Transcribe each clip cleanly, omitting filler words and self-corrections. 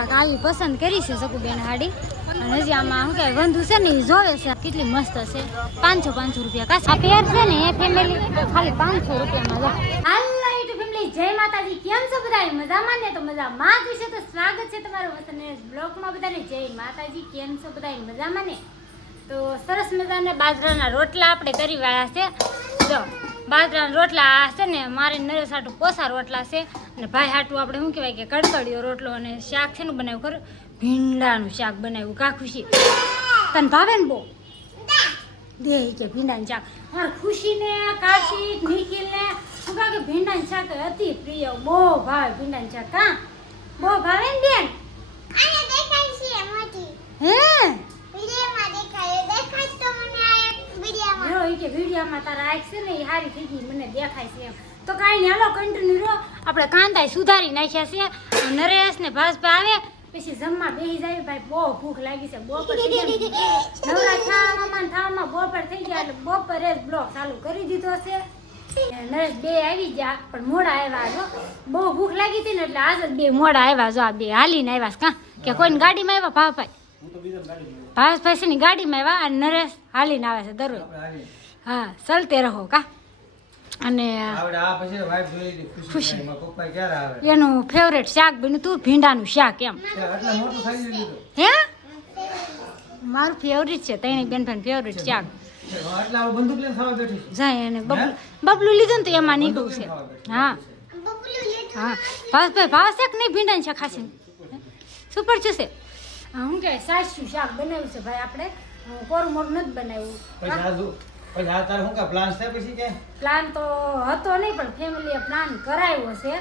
કાંક આવી પસંદ કરી છે સકુબેન હાડી અને હજી આમાં શું કહેવાય વંધુ છે ને એ જોવે છે કેટલી મસ્ત હશે 500 રૂપિયા કા આ પેર છે ને એ ફેમિલી ખાલી 500 રૂપિયામાં જો હાલો યુટ્યુબ ફેમિલી જય માતાજી કેમ છો બધા મજામાં ને તો મજામાં જ છે તો સ્વાગત છે તમારું વતન બ્લોગમાં બધાને જય માતાજી કેમ છો બધા મજામાં ને તો સરસ મજાના બાજરાના રોટલા આપણે કરી વાળા છે જો બાજરાના રોટલા છે ને મારે નરેશ હાટું પોસા રોટલા છે અને ભાઈ હાટું આપણે શું કહેવાય કે કડકડીયો રોટલો અને શાક છે ને બનાવ્યું ખરું ભીંડાનું શાક બનાવ્યું કા ખુશી તને ભાવે ને બહુ દે કે ભીંડાનું શાક મારે ખુશીને કાર્તિક નિખિલને શું કહે કે ભીંડાનું શાક અતિ પ્રિય બહુ ભાવે ભીંડાનું શાક કા બહુ ભાવે ને બેન આને દેખાય છે મોટી હે વિડિયોમાં દેખાય તો મને આ વિડિયોમાં જો કે વિડિયોમાં તારા આંખ છે ને એ હારી થઈ ગઈ મને દેખાય છે એમ તો કાંઈ નહીં હાલો કન્ટિન્યુ રહો આપણે કાંદા સુધારી નાખ્યા છે નરેશ ને ભાસભાઈ આવે પછી જમવા બેસી જાય ભાઈ બહુ ભૂખ લાગી છે બપોર નવરા થાવામાં બપોર થઈ ગયા એટલે બપોરે જ બ્લોગ ચાલુ કરી દીધો છે નરેશ બે આવી ગયા પણ મોડા આવ્યા જો બહુ ભૂખ લાગી હતી ને એટલે આજ જ બે મોડા આવ્યા જો આ બે હાલીને આવ્યા કા કે કોઈની ગાડીમાં આવ્યા ભાસભાઈ છે ની ગાડીમાં આવ્યા અને નરેશ હાલીને આવે છે દરરોજ હા ચલતે રહો કા અને એનું ફેવરેટ શાક બન્યું તું ભીંડાનું શાક એમ હે મારું ફેવરેટ છે તૈણી બેન ફેવરેટ શાક જાય એને બબલું લીધું ને તો એમાં નીકળું છે હા હા ભાસભાઈ ભાવ છે કે નહીં ભીંડાનું શાક ખાશે સુપર છે શું કે સાચું શાક બનાવ્યું છે ભાઈ આપણે કોરું મોરું નથી બનાવ્યું પ્લાન તો હતો નહીં પણ ફેમિલીએ પ્લાન કરાવ્યો છે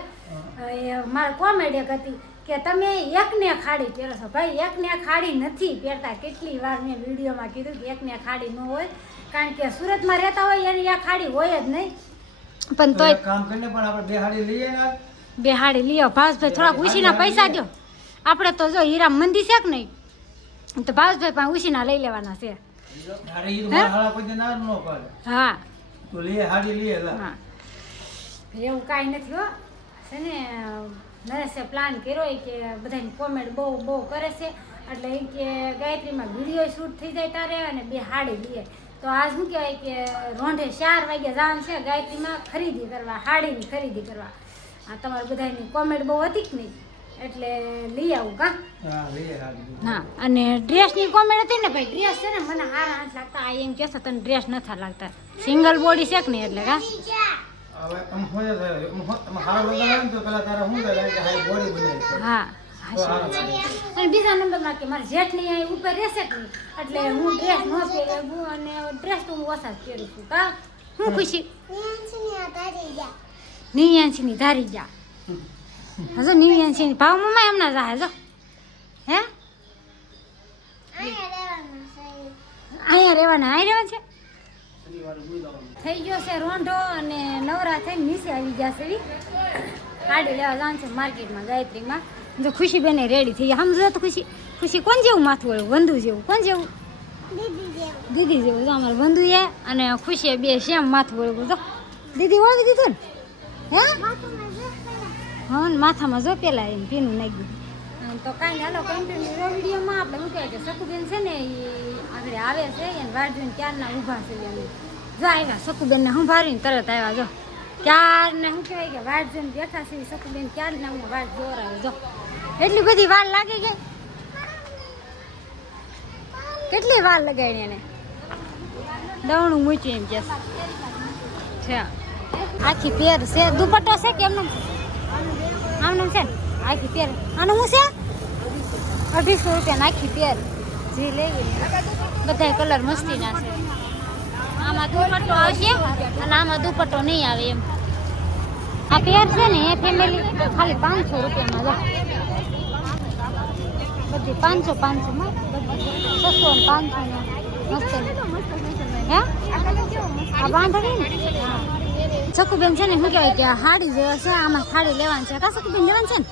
મારે કોમેડી હતી કે તમે એકને ખાડી પહેરો છો ભાઈ એકને ખાડી નથી પહેરતા કેટલી વાર મેં વિડીયોમાં કીધું કે એકને ખાડી ન હોય કારણ કે સુરતમાં રહેતા હોય એની આ ખાડી હોય જ નહીં પણ તોય કામ કરીને પણ આપણે બે હાડી લઈ આવો ભાસભાઈ થોડાક ઉછીના પૈસા દો આપણે તો જો હીરા મંદી છે કે નહીં તો ભાસભાઈ પણ ઉછીના લઈ લેવાના છે હા એવું કાંઈ નથી હો છે ને નરેશે પ્લાન કર્યો કે બધાની કોમેન્ટ બહુ કરે છે એટલે એ કે ગાયત્રીમાં વિડીયો શૂટ થઈ જાય તારે અને બે હાડી લઈએ તો આજ શું કહેવાય કે રોંઢે 4 વાગ્યા જવાનું છે ગાયત્રીમાં ખરીદી કરવા હાડીની ખરીદી કરવા આ તમારે બધાની કોમેન્ટ બહુ હતી કે નહીં એટલે લઈ આવું કા હા અને ડ્રેસની કોમેન્ટ હતી ને ભાઈ ડ્રેસ છે ને મને હારા નથી લાગતા આ એમ કહેશે તને ડ્રેસ નથી લાગતા સિંગલ બોડી છે કે નહીં એટલે કા હા અને બીજા નંબરમાં કે મારે જેઠની અહીં ઉપર રહેશે કે નહીં એટલે હું ડ્રેસ ન પહેરું અને ડ્રેસ તો હું ઓછા જ પહેરું છું કા હું ખુશી નિયાંશીની ધારી જા હજો નિયાંશીની ભાવમાં એમના જાહે જો હે અહીંયા રહેવાના છે થઈ ગયો છે રોંઢો અને નવરા થઈને નીચે આવી ગયા છે ગાડી લેવા જવાનું છે માર્કેટમાં ગાયત્રીમાં જો ખુશી બેને રેડી થઈ ગયા સમજો તો ખુશી કોણ જેવું માથું વળ્યું બંધુ જેવું કોણ જેવું દીદી જેવું જો અમારે બંધુ એ અને ખુશીએ બે સેમ માથું વળ્યું જો દીદી વળવી દીધું ને હે હા માથામાં જો પેલા એમ પીનું નાખ્યું તો કાંઈ હાલો કન્ટિન્યુ વિડીયોમાં આપણે શું કહેવાય કે સકુબેન છે ને એ આગળ આવે છે એને વાટ જોઈને ક્યારના ઊભા છે એમ જો આવ્યા સકુબેનને સંભાળીને તરત આવ્યા જો ક્યારને શું કહેવાય કે વાટ જોઈને બેઠા છે સકુબેન ક્યારને હું વાટ જોરાવે જો એટલી બધી વાર લાગી ગઈ કેટલી વાર લગાડી એને દવણું મૂચ્યું એમ કે છે આખી પેર છે દુપટ્ટો છે કે એમનું આમનું છે ને આખી પેર આનું હું છે 250 રૂપિયા આખી પેર જે લેવી બધા કલર મસ્તીના છે આમાં દુપટ્ટો આવશે અને આમાં દુપટ્ટો નહીં આવે એમ આ પેર છે ને એ ફેમિલી ખાલી 500 રૂપિયામાં જો બધી 500 માં 600 અને 500 મસ્ત હે આ બાંધણી ને સકુબેન છે ને શું કહેવાય કે હાડી જે છે આમાં સાડી લેવાની છે કા સકુબેન લેવાની છે ને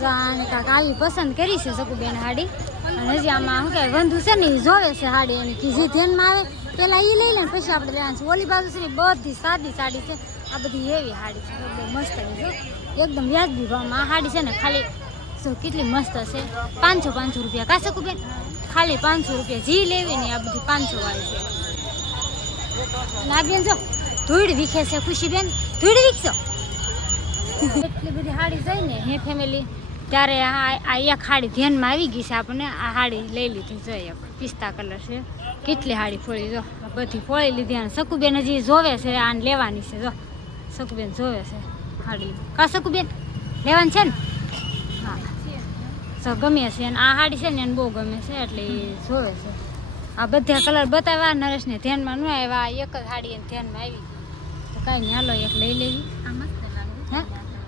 જાણે કાંક આવી પસંદ કરી છે સકુબેન હાડી અને હજી આમાં શું કહેવાય વંધુ છે ને એ જોવે છે હાડી એની કે જે ધ્યાનમાં આવે પહેલાં એ લઈ લે ને પછી આપણે લેવાની છે ઓલી બાજુ છે બધી સાદી સાડી છે આ બધી એવી હાડી છે એકદમ મસ્ત છે એકદમ વ્યાજબી ભાવમાં આ હાડી છે ને ખાલી જો કેટલી મસ્ત હશે 500 રૂપિયા કા શકુબેન ખાલી 500 રૂપિયા જી લેવી ને આ બધી 500 વાળી છે અને આ બેન જો ધૂળ વીખે છે ખુશીબેન ધૂળ વીખશો એટલી બધી હાડી જાય ને હે ફેમિલી ત્યારે આ એક હાડી ધ્યાનમાં આવી ગઈ છે આપણને આ હાડી લઈ લીધી જોઈએ પિસ્તા કલર છે કેટલી હાડી ફોડી જો બધી ફોડી લીધી અને શકુબેન હજી જોવે છે આને લેવાની છે જો શકુબેન જોવે છે હાડી કા શકુબેન લેવાની છે ને હા તો ગમે છે અને આ હાડી છે ને એને બહુ ગમે છે એટલે એ જોવે છે આ બધા કલર બતાવ્યા નરેશને ધ્યાનમાં ન આવ્યા એક જ હાડી એને ધ્યાનમાં આવી તો કાંઈ નહીં હાલો એક લઈ લેવી હા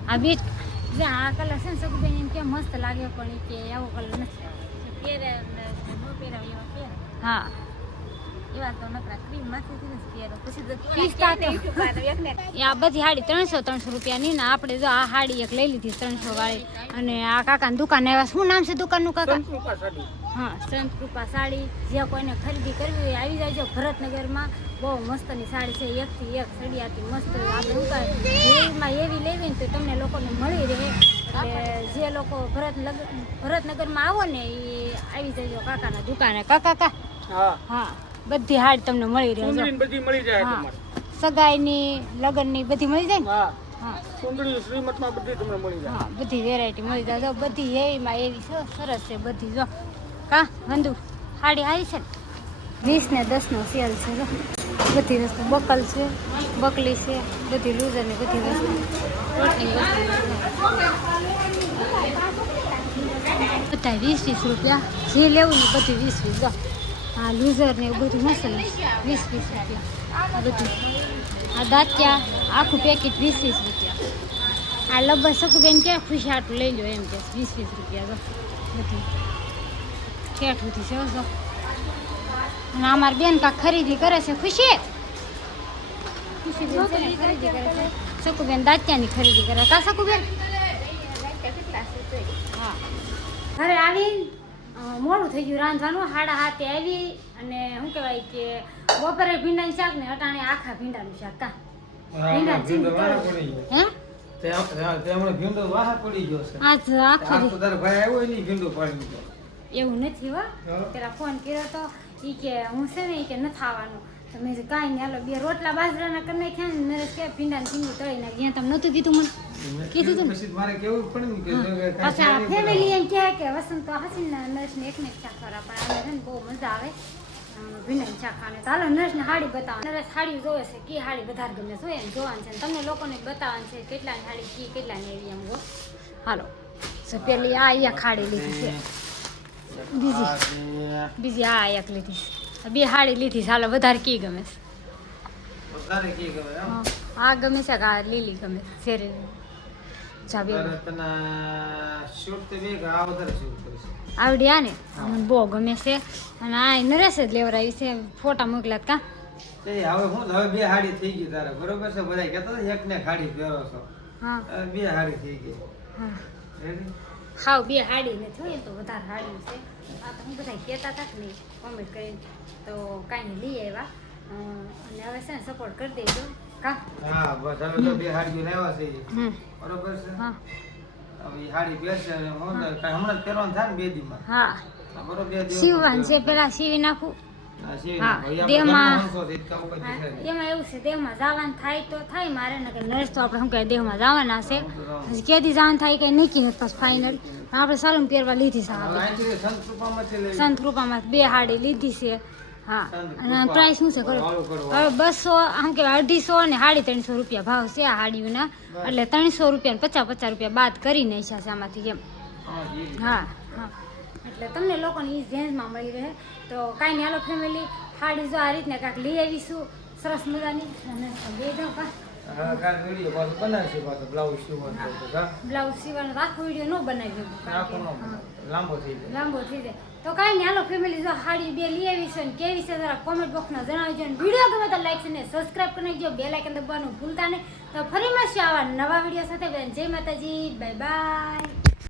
આ બીજ જે આ કલર છે ને શકુબેન એમ કે મસ્ત લાગે પણ એ કે એવો કલર નથી પહેરે હા એવા તો નકરા ક્રીમ માંથી જ પહેરો પછી આ બધી હાડી 300 રૂપિયાની ને આપણે જો આ હાડી એક લઈ લીધી 300 વાળી અને આ કાકાની દુકાન આવ્યા શું નામ છે દુકાનનું કાકા હા સંતકૃપા સાડી જે કોઈને ખરીદી કરવી હોય આવી જાય ભરતનગરમાં બહુ મસ્તની સાડી છે એકથી એક સડિયાથી મસ્ત આપણે શું કહે એમાં એવી લેવી ને તો તમને લોકોને મળી રહે એટલે જે લોકો ભરતનગરમાં આવો ને એ આવી જજો કાકાના દુકાને કાકા હા બધી હાડી તમને મળી રહે બધી મળી જાય હા સગાઈની લગ્નની બધી મળી જાય ને હા સુંદરી શ્રીમતમાં બધી તમને મળી જાય હા બધી વેરાયટી મળી જાય જો બધી એવીમાં એવી છે સરસ છે બધી જો કા વંદુ હાડી આવી છે ને 20 ને 10 નો સેલ છે જો બધી વસ્તુ બકલ છે બકલી છે બધી લૂઝર ને બધી વસ્તુ બધા 20 રૂપિયા જે લેવું ને બધું 20 જો હા લૂઝર ને એવું બધું મસ્ત 20 રૂપિયા આ બધું આ દાંતિયા આખું પેકેટ 20 રૂપિયા આ લબ્બા શકુબેન કે ખુશી હાટું લઈ લો એમ કે 20 રૂપિયા જો બધું ઠેઠુંથી છે જો અને અમારી બેન કાંક ખરીદી કરે છે ખુશી બેન ખરીદી કરે છે શકુબેન દાંતિયાની ખરીદી કરે કા શકુબેન હા ઘરે આવી મોડું થઈ ગયું રાંધવાનું 7:30 આવી અને શું કહેવાય કે બપોરે ભીંડાનું શાક ને અટાણે આખા ભીંડાનું શાક કા એવું નથી હો પેલા ફોન કર્યો તો ઈ કે હું છે ને ઈ કે નથી આવવાનું તો મેં કાંઈ નહીં હાલો 2 રોટલા બાજરાના કરી નાખ્યા ને નરેશ કે ભીંડાનું ભીંડું તળી નાખી ત્યાં તમે નહોતું કીધું મને કીધું તું પછી આ ફેમિલી એમ કહે કે વસંત તો હસીને નરેશને એકને એક શાક ખરા પણ આને છે ને બહુ મજા આવે ભીંડાનું શાક ખાને તો હાલો નરેશને હાડી બતાવો નરેશ હાડી જોવે છે કે હાડી વધારે ગમે છે એમ જોવાનું છે તમને લોકોને બતાવવાનું છે કેટલાની હાડી કી કેટલાની એવી એમ ગો હાલો તો પેલી આ એક હાડી લીધી છે બીજી આ એક લીધી છે 2 હાડી લીધી છે હાલો વધારે કી ગમે છે આ ગમે છે કે આ લીલી ગમે છે શેરી આવડી આ ને મને બહુ ગમે છે અને આ નરેશ જ લેવડાવી છે ફોટા મોકલ્યા કા હવે હું હવે 2 હાડી થઈ ગઈ તારે બરોબર છે બધા કહેતા હતા એક ને હાડી પહેરો છો હા 2 હાડી થઈ ગઈ હા રેડી હાવ 2 હાડી ને જોઈએ તો વધારે હાડી છે આ તો હું બધા કહેતા હતા કે નહીં કોમેન્ટ કરીને તો કાંઈ લઈ આવ્યા અને હવે છે ને સપોર્ટ કરી દેજો કા હા બસ હવે તો 2 હાડીઓ લેવા છે બરોબર છે હા હવે હાડી બેસે અને હું કાંઈ હમણાં જ પહેરવાનું થાય ને 2 દીમાં હા બરોબર 2 દિવસ સીવવાનું છે પેલા સીવી નાખું હા દેહમાં એમાં એવું છે દેહમાં જવાનું થાય તો થાય મારે ને કે નર્સ તો આપણે શું કહે દેહમાં જવાના છે હજી કેદી જવાનું થાય કંઈ નક્કી નથી પછી ફાઇનલ આપણે સારું પહેરવા લીધી છે સંતકૃપામાં 2 હાડી લીધી છે હા અને પ્રાઇસ શું છે ખરો હવે 200 આમ કે 250 ને 350 રૂપિયા ભાવ છે આ હાડીઓના એટલે 300 રૂપિયા 50 રૂપિયા બાદ કરી નાખ્યા છે આમાંથી એમ હા હા એટલે તમને લોકોને એ રેન્જમાં મળી રહે તો કાંઈ નહીં હાલો ફેમિલી હાડી જો આ રીતને કાંઈક લઈ આવીશું સરસ મજાની અને લઈ જાઉં બ્લાઉઝ સીવાનો આખો વિડીયો ન બનાવી લાંબો થઈ જાય તો કાંઈ નહીં હાલો ફેમિલી જો હાડી 2 લઈ આવી છે ને કેવી છે જરા કોમેન્ટ બોક્સમાં જણાવજો અને વિડીયો ગમે તો લાઈક અને સબસ્ક્રાઈબ કરી નાખજો બેલ આઇકન દબાવવાનું ભૂલતા નહીં તો ફરી મળશું આવા નવા વિડીયો સાથે જય માતાજી બાય બાય